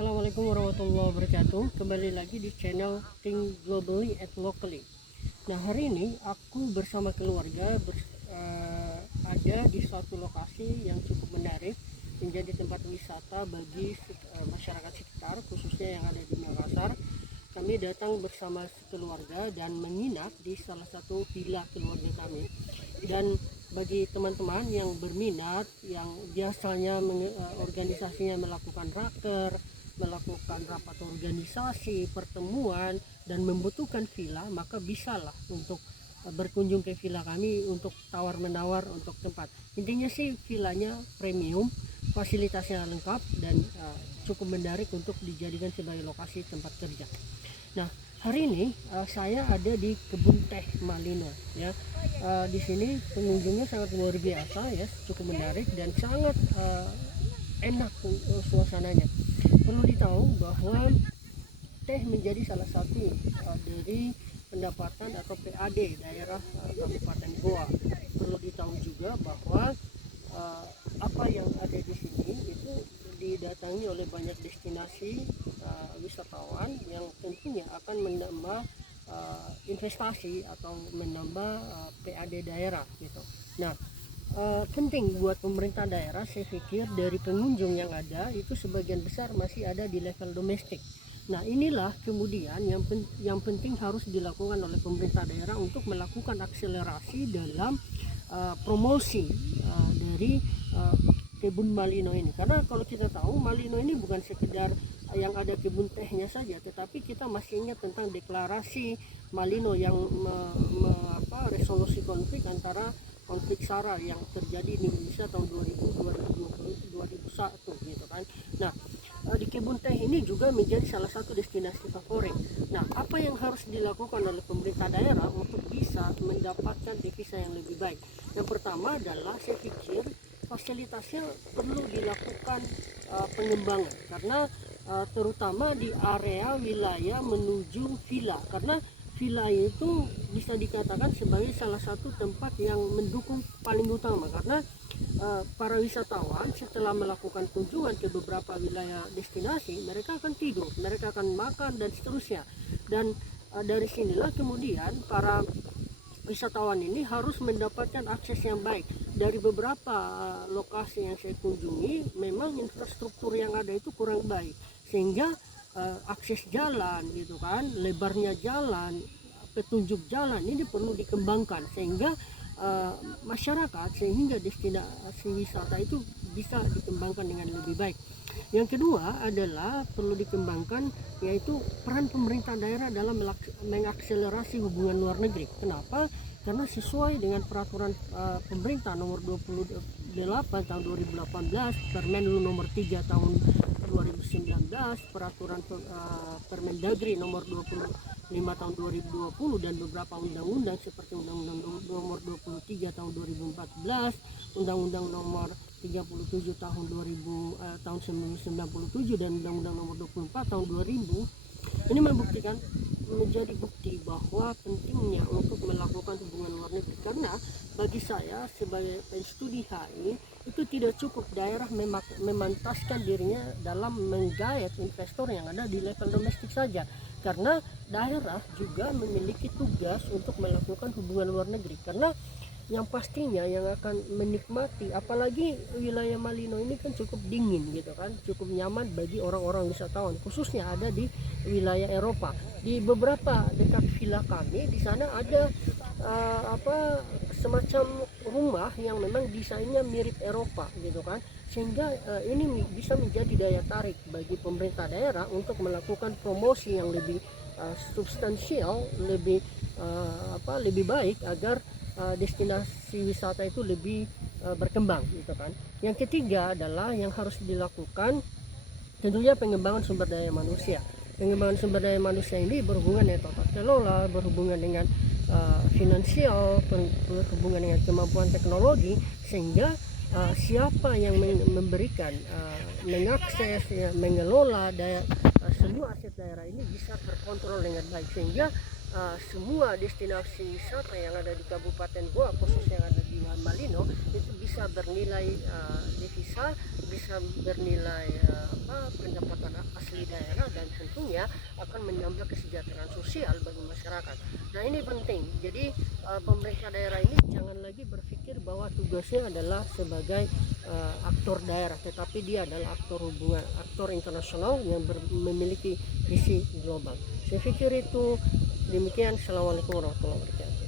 Assalamualaikum warahmatullahi wabarakatuh. Kembali lagi di channel Think Globally and Locally. Nah, hari ini aku bersama keluarga ada di suatu lokasi yang cukup menarik, menjadi tempat wisata bagi masyarakat sekitar, khususnya yang ada di Makassar. Kami datang bersama keluarga dan menginap di salah satu villa keluarga kami. Dan bagi teman-teman yang berminat, yang biasanya organisasinya melakukan raker, melakukan rapat organisasi, pertemuan, dan membutuhkan villa, maka bisalah untuk berkunjung ke villa kami untuk tawar-menawar untuk tempat. Intinya sih villanya premium, fasilitasnya lengkap, dan cukup menarik untuk dijadikan sebagai lokasi tempat kerja. Nah, hari ini saya ada di kebun teh Malino ya. Di sini pengunjungnya sangat luar biasa ya, cukup menarik dan sangat enak suasananya. Perlu ditahu bahwa teh menjadi salah satu dari pendapatan atau PAD daerah Kabupaten Goa. Perlu ditahu juga bahwa apa yang ada di sini itu didatangi oleh banyak destinasi wisatawan yang tentunya akan menambah investasi atau menambah PAD daerah gitu. Nah, penting buat pemerintah daerah, saya pikir dari pengunjung yang ada itu sebagian besar masih ada di level domestik. Nah, inilah kemudian yang penting harus dilakukan oleh pemerintah daerah untuk melakukan akselerasi dalam promosi dari kebun Malino ini. Karena kalau kita tahu Malino ini bukan sekedar yang ada kebun tehnya saja, tetapi kita masih ingat tentang deklarasi Malino yang resolusi konflik antara konflik SARA yang terjadi di Indonesia tahun 2001 gitu kan. Nah, di kebun teh ini juga menjadi salah satu destinasi favorit. Nah, apa yang harus dilakukan oleh pemerintah daerah untuk bisa mendapatkan devisa yang lebih baik? Yang pertama adalah saya pikir fasilitasnya perlu dilakukan pengembangan, karena terutama di area wilayah menuju villa, karena villa itu bisa dikatakan sebagai salah satu tempat yang mendukung paling utama, karena para wisatawan setelah melakukan kunjungan ke beberapa wilayah destinasi, mereka akan tidur, mereka akan makan dan seterusnya. Dan dari sinilah kemudian para wisatawan ini harus mendapatkan akses yang baik. Dari beberapa lokasi yang saya kunjungi, memang infrastruktur yang ada itu kurang baik, sehingga akses jalan gitu kan, lebarnya jalan, petunjuk jalan ini perlu dikembangkan sehingga masyarakat, sehingga destinasi wisata itu bisa dikembangkan dengan lebih baik. Yang kedua adalah perlu dikembangkan yaitu peran pemerintah daerah dalam mengakselerasi hubungan luar negeri. Kenapa? Karena sesuai dengan peraturan pemerintah nomor 28 tahun 2018, Permenlu nomor 3 tahun 2019, peraturan Permendagri nomor 25 tahun 2020, dan beberapa undang-undang seperti Undang-Undang nomor 23 tahun 2014, Undang-Undang nomor 37 tahun 1997, dan Undang-Undang nomor 24 tahun 2000. Ini menjadi bukti bahwa pentingnya untuk melakukan hubungan luar negeri, karena bagi saya sebagai penstudi HI itu tidak cukup daerah memantaskan dirinya dalam menggait investor yang ada di level domestik saja, karena daerah juga memiliki tugas untuk melakukan hubungan luar negeri. Karena yang pastinya yang akan menikmati, apalagi wilayah Malino ini kan cukup dingin gitu kan, cukup nyaman bagi orang-orang wisatawan, khususnya ada di wilayah Eropa. Di beberapa dekat villa kami di sana ada semacam rumah yang memang desainnya mirip Eropa gitu kan, sehingga ini bisa menjadi daya tarik bagi pemerintah daerah untuk melakukan promosi yang lebih substansial, lebih baik agar destinasi wisata itu lebih berkembang gitu kan. Yang ketiga adalah yang harus dilakukan tentunya pengembangan sumber daya manusia. Pengembangan sumber daya manusia ini berhubungan dengan tata kelola, berhubungan dengan finansial, berhubungan dengan kemampuan teknologi, sehingga siapa yang memberikan, mengakses, mengelola seluruh aset daerah ini bisa terkontrol dengan baik, sehingga semua destinasi wisata yang ada di Kabupaten Goa, khususnya yang ada di Malino, itu bisa bernilai devisa, bisa bernilai pendapatan asli di daerah dan tentunya akan menambah kesejahteraan sosial bagi masyarakat. Nah ini penting, jadi pemerintah daerah ini jangan lagi berpikir bahwa tugasnya adalah sebagai aktor daerah, tetapi dia adalah aktor internasional yang memiliki visi global. Saya pikir itu demikian. Assalamualaikum warahmatullahi wabarakatuh.